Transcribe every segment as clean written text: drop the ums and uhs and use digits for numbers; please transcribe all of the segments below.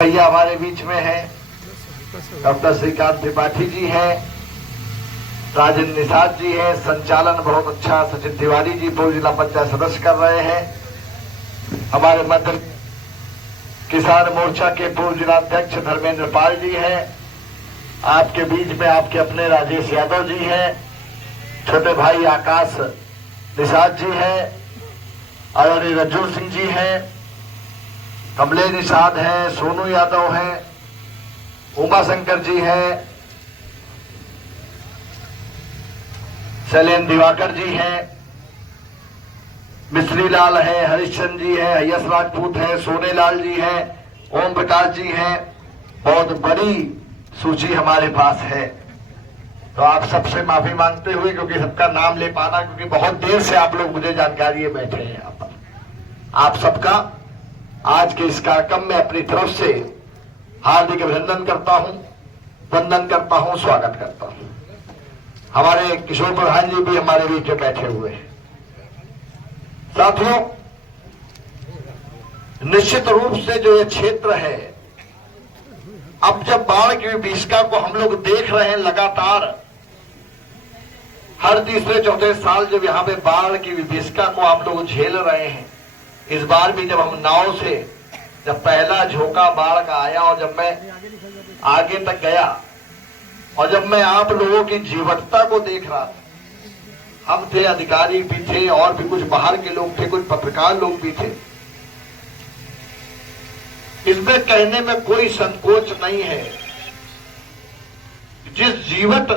भैया हमारे बीच में है, डॉक्टर श्रीकांत त्रिपाठी जी है, राजेंद्र निषाद जी है, संचालन बहुत अच्छा सचिन तिवारी जी पूर्व जिला पंचायत सदस्य कर रहे हैं। हमारे मध्य किसान मोर्चा के पूर्व जिलाध्यक्ष धर्मेंद्र पाल जी है। आपके बीच में आपके अपने राजेश यादव जी हैं, छोटे भाई आकाश निषाद जी है, आदरणीय रज्जू सिंह जी हैं, कमले निषाद है, सोनू यादव है, उमा शंकर जी है, शैलेंद्र दिवाकर जी हैं, मिश्री लाल है, हरिश्चंद्र जी है, यश राजपूत है, सोने लाल जी हैं, ओम प्रकाश जी हैं। बहुत बड़ी सूची हमारे पास है, तो आप सबसे माफी मांगते हुए, क्योंकि सबका नाम ले पाना, क्योंकि बहुत देर से आप लोग मुझे जानकारी बैठे हैं यहाँ पर। आप सबका आज के इस कार्यक्रम में अपनी तरफ से हार्दिक अभिनंदन करता हूं, वंदन करता हूं, स्वागत करता हूं। हमारे किशोर प्रधान जी भी हमारे बीच में बैठे हुए हैं। साथियों, निश्चित रूप से जो ये क्षेत्र है, अब जब बाढ़ की विभीषिका को हम लोग देख रहे हैं लगातार, हर तीसरे चौथे साल जब यहाँ पे बाढ़ की विभीषिका को आप लोग झेल रहे हैं, इस बार भी जब हम नाव से जब पहला झोंका बाढ़ का आया और जब मैं आगे तक गया और जब मैं आप लोगों की जीवटता को देख रहा था, हम थे, अधिकारी भी थे और भी कुछ बाहर के लोग थे, कुछ पत्रकार लोग भी थे। इसमें कहने में कोई संकोच नहीं है, जिस जीवट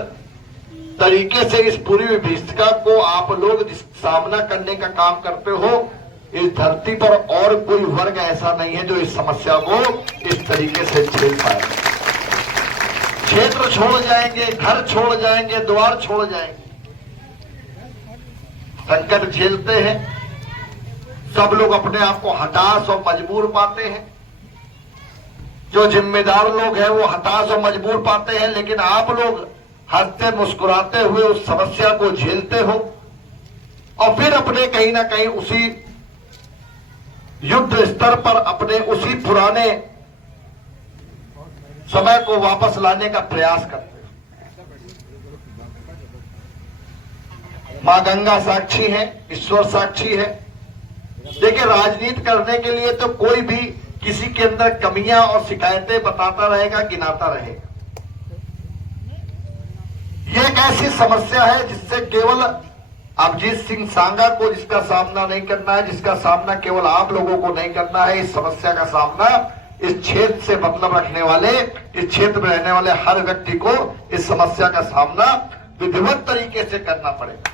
तरीके से इस पूरी विभीषिका को आप लोग जिस सामना करने का काम करते हो, इस धरती पर और कोई वर्ग ऐसा नहीं है जो इस समस्या को इस तरीके से झेल पाए। क्षेत्र छोड़ जाएंगे, घर छोड़ जाएंगे, द्वार छोड़ जाएंगे, संकट झेलते हैं। सब लोग अपने आप को हताश और मजबूर पाते हैं, जो जिम्मेदार लोग हैं वो हताश और मजबूर पाते हैं, लेकिन आप लोग हंसते मुस्कुराते हुए उस समस्या को झेलते हो और फिर अपने कहीं ना कहीं उसी युद्ध स्तर पर अपने उसी पुराने समय को वापस लाने का प्रयास करते हैं। मां गंगा साक्षी है, ईश्वर साक्षी है। देखिए, राजनीति करने के लिए तो कोई भी किसी के अंदर कमियां और शिकायतें बताता रहेगा, गिनाता रहेगा। यह एक ऐसी समस्या है जिससे केवल अभिजीत सिंह सांगा को जिसका सामना नहीं करना है, जिसका सामना केवल आप लोगों को नहीं करना है, इस समस्या का सामना इस क्षेत्र से मतलब रखने वाले, इस क्षेत्र में रहने वाले हर व्यक्ति को इस समस्या का सामना विधिवत तरीके से करना पड़ेगा।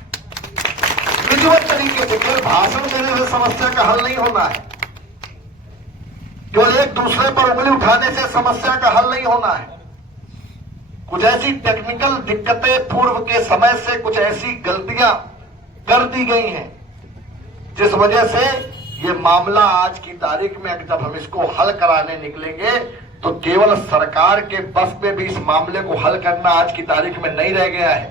विधिवत तरीके से, केवल भाषण देने से समस्या का हल नहीं होना है, केवल एक दूसरे पर उंगली उठाने से समस्या का हल नहीं होना है। कुछ ऐसी टेक्निकल दिक्कतें पूर्व के समय से, कुछ ऐसी गलतियां कर दी गई हैं जिस वजह से ये मामला आज की तारीख में जब हम इसको हल कराने निकलेंगे तो केवल सरकार के बस में भी इस मामले को हल करना आज की तारीख में नहीं रह गया है।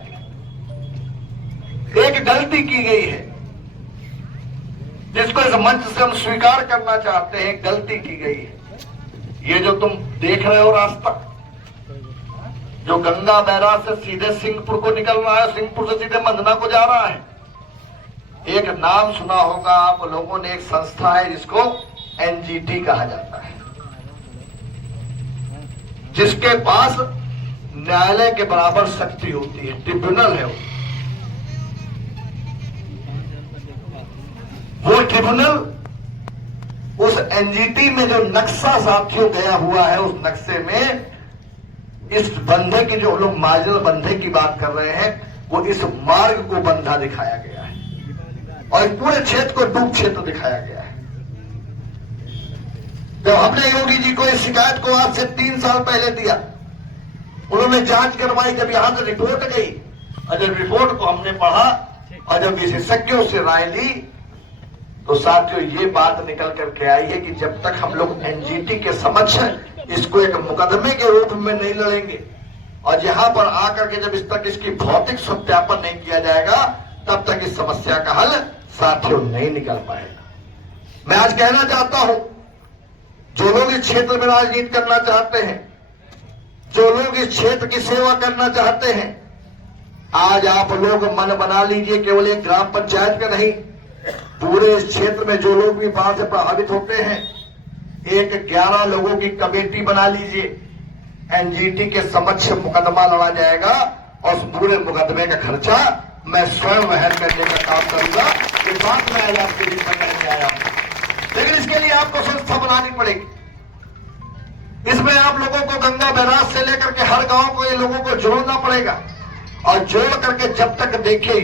एक गलती की गई है जिसको इस मंच से हम स्वीकार करना चाहते हैं, गलती की गई है। ये जो तुम देख रहे हो रास्ता, जो गंगा बैराज से सीधे सिंहपुर को निकल रहा है, सिंहपुर से सीधे मंदना को जा रहा है, एक नाम सुना होगा आप लोगों ने, एक संस्था है जिसको एनजीटी कहा जाता है, जिसके पास न्यायालय के बराबर शक्ति होती है, ट्रिब्यूनल है वो ट्रिब्यूनल। उस एनजीटी में जो नक्शा साथियों गया हुआ है, उस नक्शे में इस बंधे की, जो लोग मार्जिनल बंधे की बात कर रहे हैं, वो इस मार्ग को बंधा दिखाया गया है और पूरे क्षेत्र को डूब क्षेत्र दिखाया गया है। जब हमने योगी जी को इस शिकायत को आज से 3 साल पहले दिया, उन्होंने जांच करवाई, जब यहां से रिपोर्ट गई और जब रिपोर्ट को हमने पढ़ा और जब विशेषज्ञों से राय ली, तो साथियों ये बात निकल करके आई है कि जब तक हम लोग एनजीटी के समक्ष इसको एक मुकदमे के रूप में नहीं लड़ेंगे और यहां पर आकर के जब इस तक इसकी भौतिक सत्यापन नहीं किया जाएगा, तब तक इस समस्या का हल साथियों नहीं निकल पाएगा। मैं आज कहना चाहता हूं जो लोग इस क्षेत्र में राजनीति करना चाहते हैं, जो लोग इस क्षेत्र की सेवा करना चाहते हैं, आज आप लोग मन बना लीजिए, केवल एक ग्राम पंचायत का नहीं, पूरे इस क्षेत्र में जो लोग भी बाढ़ से प्रभावित होते हैं, एक 11 लोगों की कमेटी बना लीजिए। एनजीटी के समक्ष मुकदमा लड़ा जाएगा और उस पूरे मुकदमे का खर्चा मैं स्वयं वहन करने का काम करूंगा। ये बात मैं आज आपके बीच में कहने आया हूं, लेकिन इसके लिए आपको संस्था बनानी पड़ेगी। इसमें आप लोगों को गंगा बैराज से लेकर के हर गांव को, ये लोगों को जोड़ना पड़ेगा और जोड़ करके जब तक देखिए